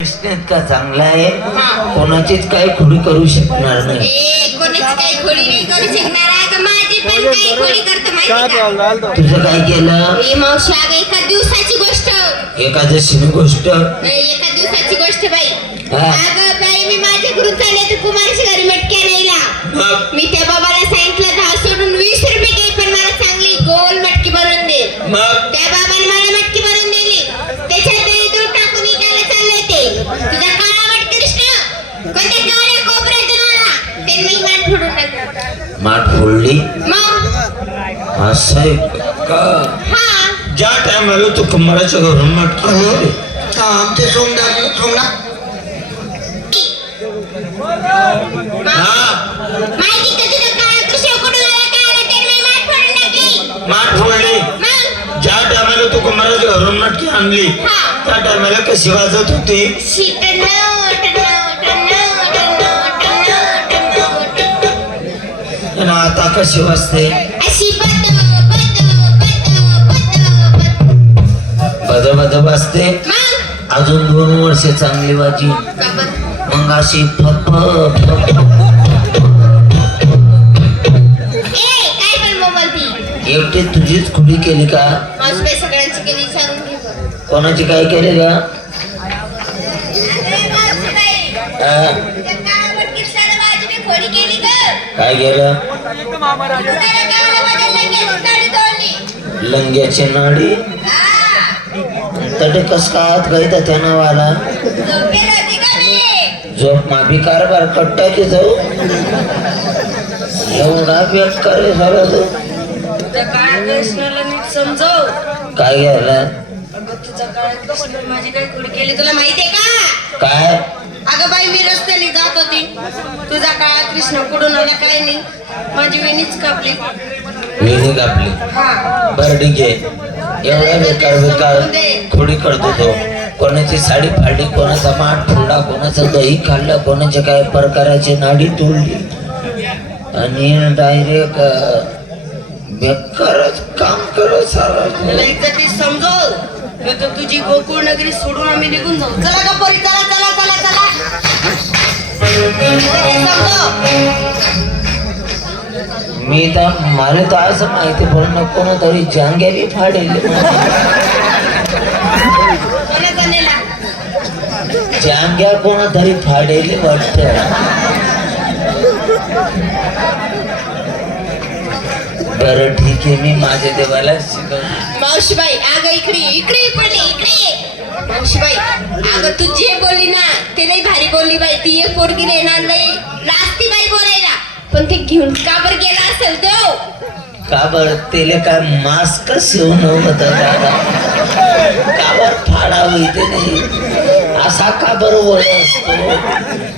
कृष्ण इतका चांगला आहे कोणाचीच काही खुडी करू शकणार नाही. तुझं काय केलं? एका दिवसाची गोष्ट. एकादशीने गोष्ट? एका दिवसाची गोष्ट बाई. हा. अगं बाई मी माझ्या घरून चालले तर कुमारच्या घरी मटक्या मग? मी त्या बाबाला सांगितलं दहा सोडून वीस रुपये घे पण मला चांगली गोल मटकी बनवून दे. मग? का हा. ज्या टायमाला तू कुंभाराच्या घरून मटकी आणली, आमचे सोमनाथ सोमनाथ हा. ते माठ फोडली. ज्या टायमाला तू कुंभाराच्या घरून मटकी आणली. हा. त्या टायमाला कशी वाजत होती? आता कशी वाजते? मग अजून दोन वर्ष चांगली वाजी. मग अशी फप एकटी तुझीच खुडी केली का. कोणाची काय केली का. काय केलं. लंग्याची नाडी? तटे कस का हात गायता त्या नावाला. झोप माफी कारभार कट्टा की जाऊ? एवढा बेकार आहे सारा तो. काय घ्यायला? माझी काही केली तुला माहितीये का? काय? अगं बाई मी रस्त्याने जात होती. तुझा काळा कृष्ण कुठून आला काय नाही. माझी वेणीच कापली. वेणी कापली. हा. बरं ठीक आहे. एवढा बेकार बेकार खोडी करतो तो कोणाची साडी फाडली कोणाचा माठ फोडला कोणाचं दही खाल्लं कोणाच्या काय प्रकाराची नाडी तोडली. आणि डायरेक्ट बेकारच काम करत सारा. एकदा ती समजव नाही तर तुझी गोकुळ नगरी सोडून आम्ही निघून जाऊ. चला का पोरी चला चला चला चला. समजव. मी तर मला तर असं माहिती पडलं कोणतरी जांग्या बी फाडेल. कोणाचा नेला? जांग्या कोणतरी फाडेल वाटत. बर ठीक आहे मी माझ्या देवाला शिकवतो. मावशीबाई आग इकडे इकडे पडले इकडे. मावशीबाई अगं तू जे बोलली ना ते नाही भारी बोलली बाई. ती एक पोरगी नाही ना लई लाजती बाई बोलायला पण घेऊन का बर गेला असेल तो? का बर? तेले काय मास्क शिवून होत काबर का बर फाडावं नाही? असा का बर असतो?